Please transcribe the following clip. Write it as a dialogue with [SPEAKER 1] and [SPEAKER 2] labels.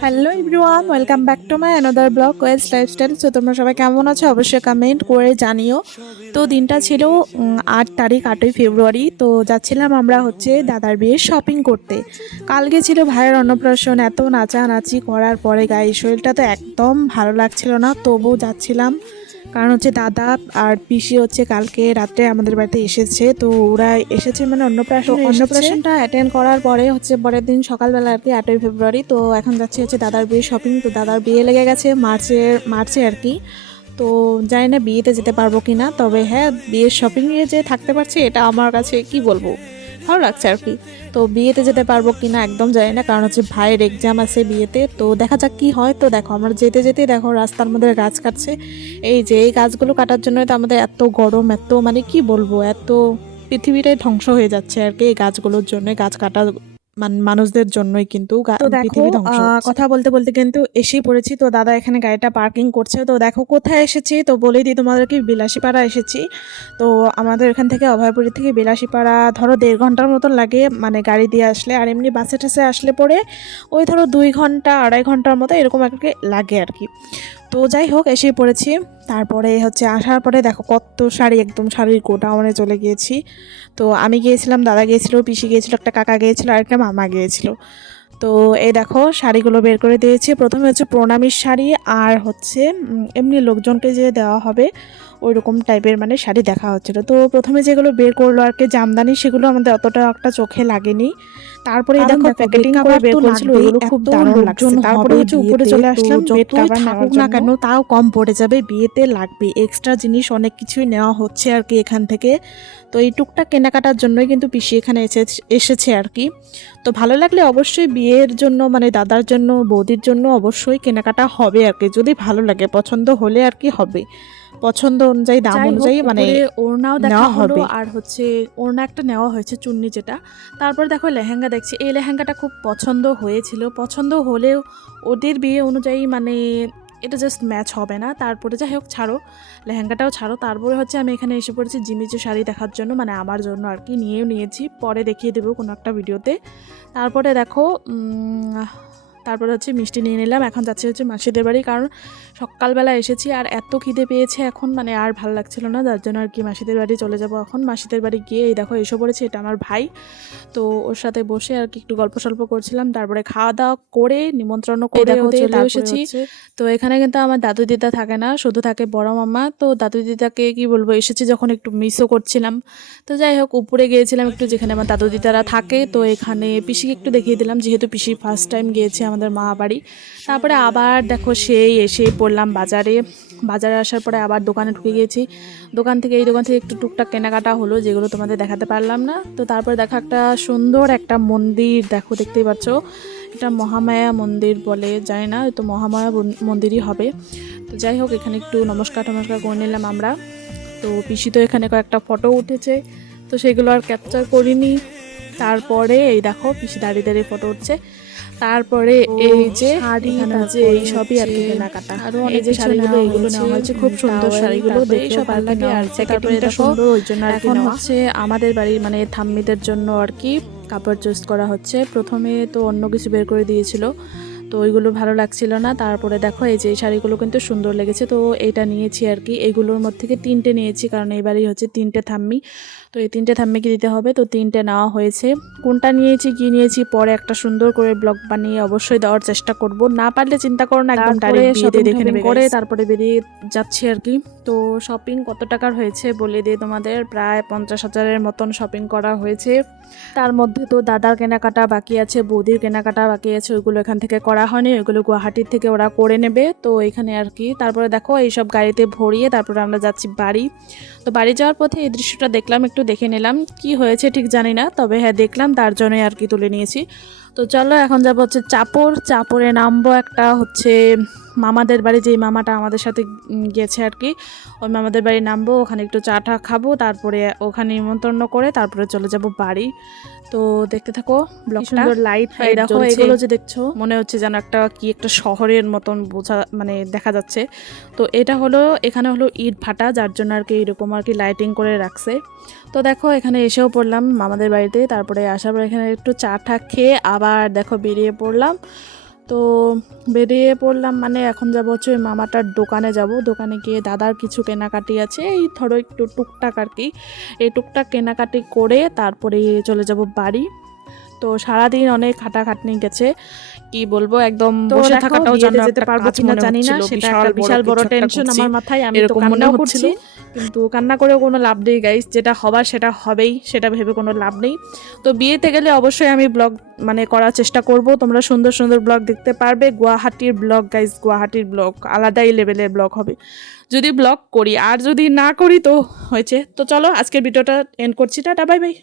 [SPEAKER 1] Hello everyone welcome back to my another blog west lifestyle so তোমরা সবাই কেমন আছো? অবশ্যই কমেন্ট করে জানিও। তো, দিনটা ছিল আট তারিখ, আটই ফেব্রুয়ারি। তো, যাচ্ছিলাম আমরা হচ্ছে দাদার বিয়ে শপিং করতে। কালকে ছিল ভাইয়ের অন্নপ্রাশন, এত নাচানাচি করার পরে গায়ে শরীরটা তো একদম ভালো লাগছিল না। তবু যাচ্ছিলাম। কারণ হচ্ছে দাদা আর পিসি হচ্ছে কালকে রাত্রে আমাদের বাড়িতে এসেছে তো ওরা এসেছে মানে অন্নপ্রাশন অন্নপ্রাশনটা অ্যাটেন্ড করার পরে হচ্ছে পরের দিন সকালবেলা আর কি আটই ফেব্রুয়ারি তো এখন যাচ্ছে হচ্ছে দাদার বিয়ে শপিং তো দাদার বিয়ে লেগে গেছে মার্চের মার্চে আর কি। তো জানি না বিয়েতে যেতে পারব কি না তবে হ্যাঁ বিয়ের শপিংয়ে যে থাকতে পারছি এটা আমার কাছে কি বলব? ভালো লাগছে আর কি। তো বিয়েতে যেতে পারব কি না একদম জানি না, কারণ হচ্ছে ভাইয়ের এক্সাম আছে বিয়েতে। তো দেখা যাক কি হয়। তো দেখো, আমরা যেতে যেতে দেখো রাস্তার মধ্যে গাছ কাটছে। এই যে এই গাছগুলো কাটার জন্য তো আমাদের এত গরম, এত মানে কি বলব, এত পৃথিবীটাই ধ্বংস হয়ে যাচ্ছে আর কি এই গাছগুলোর জন্য গাছ কাটা মানুষদের জন্যই কিন্তু কথা বলতে বলতে কিন্তু এসেই পড়েছি। তো দাদা এখানে গাড়িটা পার্কিং করছে। তো দেখো কোথায় এসেছি? তো বলেই দিই তোমাদেরকে বিলাসীপাড়া এসেছি। তো আমাদের এখান থেকে অভয়পুরী থেকে বিলাসীপাড়া ধরো দেড় ঘণ্টার মতন লাগে মানে গাড়ি দিয়ে আসলে। আর এমনি বাসে টাসে আসলে পরে ওই ধরো দুই ঘণ্টা আড়াই ঘণ্টার মতো এরকম একটা লাগে আর কি। তো যাই হোক, এসে পড়েছি। তারপরে হচ্ছে আসার পরে দেখো কত শাড়ি, একদম শাড়ির গোটা মানে চলে গিয়েছি। তো আমি গিয়েছিলাম, দাদা গিয়েছিল, পিসি গিয়েছিল, একটা কাকা গিয়েছিল, আর একটা মামা গিয়েছিল। তো এই দেখো শাড়িগুলো বের করে দিয়েছি। প্রথমে হচ্ছে প্রণামীর শাড়ি, আর হচ্ছে এমনি লোকজনকে যে দেওয়া হবে ওই রকম টাইপের মানে শাড়ি দেখা হচ্ছিল। তো প্রথমে যেগুলো বের করল আর কি জামদানি সেগুলো আমাদের অতটা একটা চোখে লাগেনি। তারপরে দেখো প্যাকেটিং করে বের করেছিল ওগুলো খুব দারুণ লাগছে। তারপরে হচ্ছে উপরে চলে আসলাম বেড কাভার
[SPEAKER 2] থাকুক না কেন,
[SPEAKER 1] তাও কম পড়ে যাবে বিয়েতে লাগবে। এক্সট্রা জিনিস অনেক কিছুই নেওয়া হচ্ছে আর কি এখান থেকে। তো এই টুকটাক কেনাকাটার জন্যই কিন্তু পিসি এখানে এসে এসেছে আর কি। তো ভালো লাগলে অবশ্যই বিয়ের জন্য মানে দাদার জন্য বৌদির জন্য অবশ্যই কেনাকাটা হবে আর কি। যদি ভালো লাগে পছন্দ হলে আর কি হবে। পছন্দ অনুযায়ী দাম অনুযায়ী মানে
[SPEAKER 2] ওড়নাও দেখা হলো
[SPEAKER 1] হবে।
[SPEAKER 2] আর হচ্ছে ওড়না একটা নেওয়া হয়েছে চুন্নি যেটা। তারপর দেখো লেহেঙ্গা দেখছি। এই লেহেঙ্গাটা খুব পছন্দ হয়েছিল। পছন্দ হলেও ওদের বিয়ে অনুযায়ী মানে এটা জাস্ট ম্যাচ হবে না। তারপরে যাই হোক ছাড়ো। লেহেঙ্গাটাও ছাড়ো। তারপরে হচ্ছে আমি এখানে এসে পড়েছি জিমিচু শাড়ি দেখার জন্য। মানে আমার জন্য আর কি নিয়েও নিয়েছি। পরে দেখিয়ে দেবো কোনো একটা ভিডিওতে তারপরে দেখো তারপরে হচ্ছে মিষ্টি নিয়ে নিলাম। এখন যাচ্ছি হচ্ছে মাসিদের বাড়ি কারণ সকালবেলা এসেছি আর এত খিদে পেয়েছে এখন মানে আর ভালো লাগছিল না যার জন্য আর কি মাসিদের বাড়ি চলে যাব এখন। মাসিদের বাড়ি গিয়ে এই দেখো এসে পড়েছে এটা আমার ভাই। তো ওর সাথে বসে আর কি একটু গল্প সল্প করছিলাম তারপরে খাওয়া দাওয়া করে নিমন্ত্রণ করে
[SPEAKER 1] দেখো চলে এসেছি।
[SPEAKER 2] তো এখানে কিন্তু আমার দাদু দিদা থাকে না শুধু থাকে বড় মামা। তো দাদু দিদাকে কি বলব এসেছি যখন একটু মিসও করছিলাম। তো যাই হোক উপরে গিয়েছিলাম একটু যেখানে আমার দাদু দিদারা থাকে। তো এখানে পিসিকে একটু দেখিয়ে দিলাম যেহেতু পিসি ফার্স্ট টাইম গিয়েছে আমাদের মা বাড়ি। তারপরে আবার দেখো সেই এসে পড়লাম বাজারে। বাজারে আসার পরে আবার দোকানে ঢুকে গিয়েছি। দোকান থেকে, এই দোকান থেকে একটু টুকটাক কেনাকাটা হলো, যেগুলো তোমাদের দেখাতে পারলাম না। তো তারপরে দেখো একটা সুন্দর একটা মন্দির, দেখো দেখতেই পাচ্ছ। এটা মহামায়া মন্দির বলে, জানি না তো মহামায়া মন্দিরই হবে। তো যাই হোক, এখানে একটু নমস্কার টমস্কার করে নিলাম আমরা। তো পিসি তো এখানে কয়েকটা ফটো উঠেছে। তো সেগুলো আর ক্যাপচার করিনি। তারপরে এই দেখো, পিসি দাঁড়িয়ে দাঁড়িয়ে ফটো উঠছে। তারপরে এই যে
[SPEAKER 1] শাড়ি,
[SPEAKER 2] হচ্ছে এই সবই আর কি কেনাকাটা। আরও
[SPEAKER 1] অনেক
[SPEAKER 2] যে শাড়িগুলো এইগুলো নেওয়া হয়েছে খুব সুন্দর শাড়িগুলো
[SPEAKER 1] তারপরে
[SPEAKER 2] দেখেও
[SPEAKER 1] এইসব
[SPEAKER 2] ভালো লাগে আর
[SPEAKER 1] প্যাকেটিংটা
[SPEAKER 2] প্যাকেটিংটা সুন্দর ওই জন্য আর
[SPEAKER 1] এখন হচ্ছে
[SPEAKER 2] আমাদের বাড়ির মানে থাম্মিদের জন্য আর কি কাপড় চুজ করা হচ্ছে। প্রথমে তো অন্য কিছু বের করে দিয়েছিল তো ওইগুলো ভালো লাগছিল না। তারপরে দেখো এই যে এই শাড়িগুলো কিন্তু সুন্দর লেগেছে তো এইটা নিয়েছি আর কি। এইগুলোর মধ্যে থেকে তিনটে নিয়েছি কারণ এইবারই হচ্ছে তিনটে থাম্মি তো এই তিনটে থাম্মিকে দিতে হবে। তো তিনটে নেওয়া হয়েছে। কোনটা নিয়েছি কি নিয়েছি পরে একটা সুন্দর করে ব্লগ বানিয়ে অবশ্যই দেওয়ার চেষ্টা করব। না পারলে চিন্তা করো না একদম ডাইরেক্ট দেখে নেবে
[SPEAKER 1] করে
[SPEAKER 2] তারপরে বেরিয়ে যাচ্ছি আর কি। তো শপিং কত টাকার হয়েছে বলে দিয়ে তোমাদের প্রায় পঞ্চাশ হাজারের মতন শপিং করা হয়েছে। তার মধ্যে তো দাদার কেনাকাটা বাকি আছে বৌদির কেনাকাটা বাকি আছে ওইগুলো এখান থেকে করা হয়নি ওইগুলো গুয়াহাটির থেকে ওরা করে নেবে। তো এখানে আর কি তারপরে দেখো এইসব গাড়িতে ভরিয়ে তারপরে আমরা যাচ্ছি বাড়ি। তো বাড়ি যাওয়ার পথে এই দৃশ্যটা দেখলাম একটু দেখে নিলাম, কি হয়েছে ঠিক জানি না, তবে হ্যাঁ দেখলাম তার জন্যই আর কি তুলে নিয়েছি। তো চলো, এখন যাব হচ্ছে চাপড়। চাপড়ে নামবো একটা হচ্ছে মামাদের বাড়ি যেই মামাটা আমাদের সাথে গেছে আর কি ওই মামাদের বাড়ি নামবো ওখানে একটু চা টা খাব তারপরে ওখানে নিমন্ত্রণ করে তারপরে চলে যাব বাড়ি। তো দেখতে থাকো
[SPEAKER 1] সুন্দর লাইট
[SPEAKER 2] দেখো এগুলো যে দেখছ মনে হচ্ছে যেন একটা কি একটা শহরের মতন বোঝা মানে দেখা যাচ্ছে। তো এটা হলো এখানে হলো ইট ভাটা যার জন্য আর কি এরকম আর কি লাইটিং করে রাখছে। তো দেখো এখানে এসেও পড়লাম মামাদের বাড়িতে তারপরে আসার পর এখানে একটু চা টা খেয়ে আবার দেখো বেরিয়ে পড়লাম। তো বেরিয়ে পড়লাম মানে এখন যাব হচ্ছে মামাটার দোকানে যাব। দোকানে গিয়ে দাদার কিছু কেনাকাটি আছে, এই ধরো একটু টুকটাক আর কি। এই টুকটাক কেনাকাটি করে তারপরে চলে যাব বাড়ি। তো সারাদিন অনেক খাটাখাটনি গেছে। কি বলব একদম বসে থাকাটাও যেন
[SPEAKER 1] যেতে পারব কিনা জানি না, সেটা
[SPEAKER 2] বিশাল
[SPEAKER 1] একটা
[SPEAKER 2] বিশাল বড় টেনশন আমার মাথায় আমি তো
[SPEAKER 1] হচ্ছিল।
[SPEAKER 2] করছি। কিন্তু কান্না করেও কোনো লাভ নেই গাইস যেটা হবার সেটা হবেই সেটা ভেবে কোনো লাভ নেই। তো বিয়েতে গেলে অবশ্যই আমি ব্লগ মানে করার চেষ্টা করব তোমরা সুন্দর সুন্দর ব্লগ দেখতে পারবে গুয়াহাটির ব্লগ গাইস গুয়াহাটির ব্লগ আলাদাই লেভেলের ব্লগ হবে। যদি ব্লগ করি আর যদি না করি তো হয়েছে। তো চলো আজকের ভিডিওটা এন্ড করছি টাটা বাই বাই